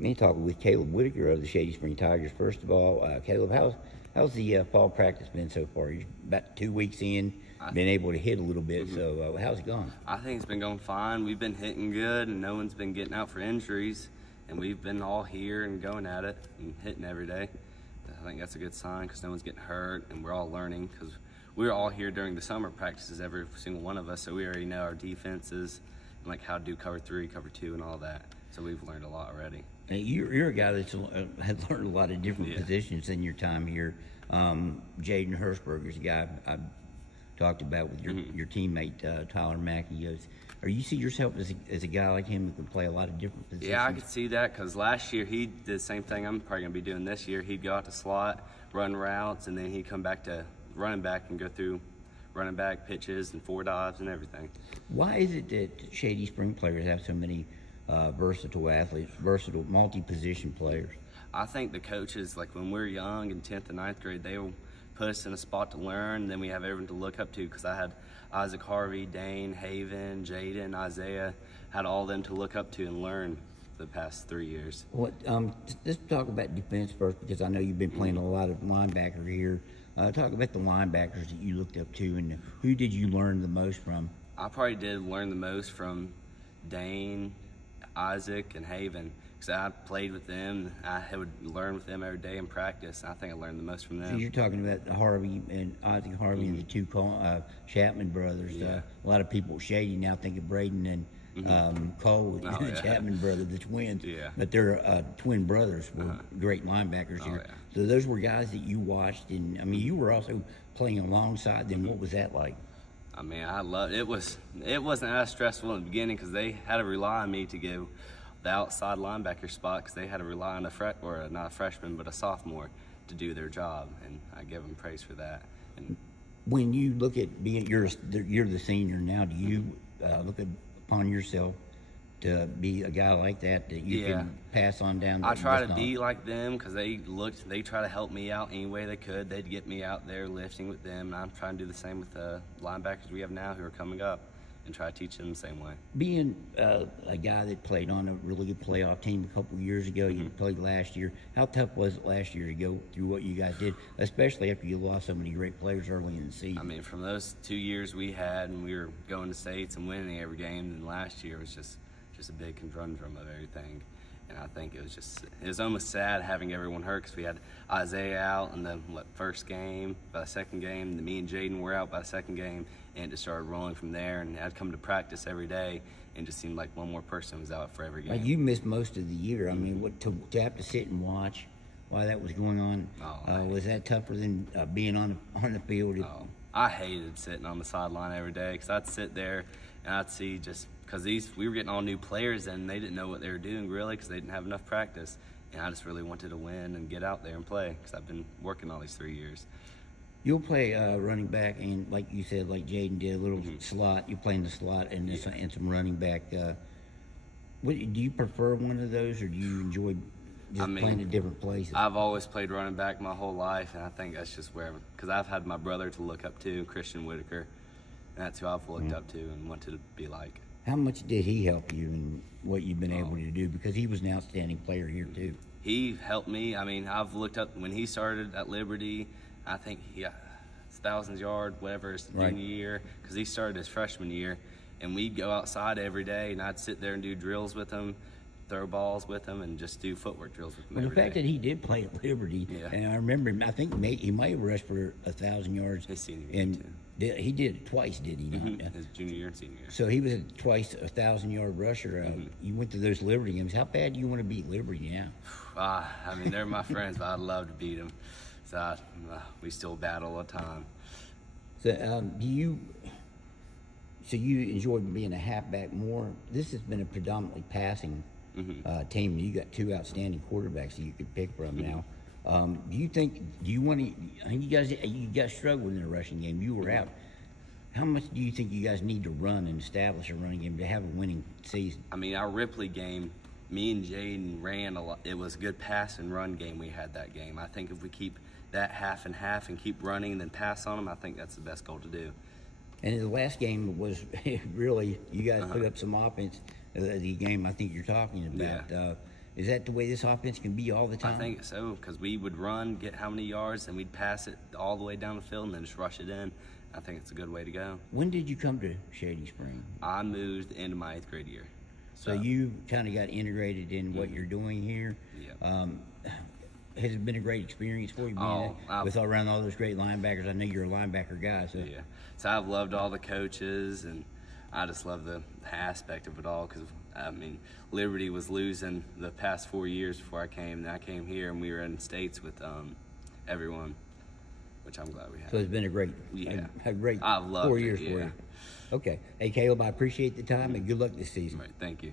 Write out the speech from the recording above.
Me talking with Caleb Whittaker of the Shady Spring Tigers. First of all, Caleb, how's the fall practice been so far? You're about 2 weeks in, been able to hit a little bit. So how's it going? I think it's been going fine. We've been hitting good, and no one's been getting out for injuries. And we've been all here and going at it and hitting every day. I think that's a good sign because no one's getting hurt, and we're all learning because we're all here during the summer practices, every single one of us. So we already know our defenses and like how to do cover 3, cover 2, and all that. So we've learned a lot already. Now, you're a guy that's had learned a lot of different positions in your time here. Jaden Hurstberger's a guy I've talked about with your teammate Tyler Mackey. Or you see yourself as a guy like him who can play a lot of different positions? Yeah, I could see that because last year he did the same thing I'm probably going to be doing this year. He'd go out to slot, run routes, and then he'd come back to running back and go through running back pitches and 4 dives and everything. Why is it that Shady Spring players have so many versatile athletes, versatile multi-position players? I think the coaches, like when we're young in 10th and 9th grade, they will put us in a spot to learn, and then we have everyone to look up to because I had Isaac Harvey, Dane, Haven, Jaden, Isaiah, had all of them to look up to and learn the past 3 years. What? Let's talk about defense first because I know you've been playing a lot of linebacker here. Talk about the linebackers that you looked up to, and who did you learn the most from? I probably did learn the most from Dane, Isaac, and Haven because I played with them. I would learn with them every day in practice. I think I learned the most from them. So you're talking about Harvey and Isaac Harvey and the two Chapman brothers. Yeah. A lot of people at Shady now think of Braden and Cole, the Chapman brothers, the twins. Yeah. But they're twin brothers were great linebackers here. Yeah. So those were guys that you watched, and I mean, you were also playing alongside them. What was that like? I mean, I loved it. It wasn't as stressful in the beginning because they had to rely on me to give the outside linebacker spot because they had to rely on not a freshman, but a sophomore to do their job, and I give them praise for that. And when you look at being, you're the senior now. Do you look upon yourself to be a guy like that you can pass on down? I try to be like them because they try to help me out any way they could. They'd get me out there lifting with them, and I'm trying to do the same with the linebackers we have now who are coming up and try to teach them the same way. Being a guy that played on a really good playoff team a couple of years ago, you played last year. How tough was it last year to go through what you guys did, especially after you lost so many great players early in the season? I mean, from those 2 years we had and we were going to states and winning every game, and last year was just a big conundrum of everything. And I think it was almost sad having everyone hurt because we had Isaiah out in the first game. By the second game, me and Jaden were out by the second game, and it just started rolling from there. And I'd come to practice every day, and it just seemed like one more person was out for every game. You missed most of the year. I mean, to have to sit and watch while that was going on, was that tougher than being on the field? I hated sitting on the sideline every day because I'd sit there and I'd see just because we were getting all new players and they didn't know what they were doing really because they didn't have enough practice. And I just really wanted to win and get out there and play because I've been working all these 3 years. You'll play running back and, like you said, like Jaden did, a little slot. You play in the slot and some running back. Do you prefer one of those, or do you enjoy playing at different places? I've always played running back my whole life, and I think that's just because I've had my brother to look up to, Christian Whittaker, and that's who I've looked up to and wanted to be like. How much did he help you in what you've been able to do? Because he was an outstanding player here, too. He helped me. I mean, I've looked up when he started at Liberty. I think he got 1,000 yard, whatever, his junior year, because he started his freshman year. And we'd go outside every day, and I'd sit there and do drills with him, throw balls with him, and just do footwork drills with him every day. The fact that he did play at Liberty, and I remember him, I think he might have rushed for 1,000 yards. His senior year, too. He did it twice, did he not? His junior year and senior year. So he was twice 1,000-yard rusher. You went to those Liberty games. How bad do you want to beat Liberty now? I mean, they're my friends, but I'd love to beat them. So we still battle all the time. So you enjoy being a halfback more? This has been a predominantly passing team. You got 2 outstanding quarterbacks that you could pick from now. I think you guys struggled in the rushing game. You were out. How much do you think you guys need to run and establish a running game to have a winning season? I mean, our Ripley game, me and Jaden ran a lot. It was a good pass and run game we had that game. I think if we keep that half and half and keep running and then pass on them, I think that's the best goal to do. And the last game was really, you guys put up some offense. The game I think you're talking about. Is that the way this offense can be all the time? I think so, because we would run, get how many yards, and we'd pass it all the way down the field and then just rush it in. I think it's a good way to go. When did you come to Shady Spring? I moved into my 8th grade year. So you kind of got integrated in what you're doing here. Yeah. Has it been a great experience for you being with around all those great linebackers? I know you're a linebacker guy. So. Yeah. So I've loved all the coaches, and I just love the aspect of it all because, I mean, Liberty was losing the past 4 years before I came. And I came here, and we were in states with everyone, which I'm glad we had. So it's been a great, a great 4 years for you. Okay. Hey, Caleb, I appreciate the time, and good luck this season. Right, thank you.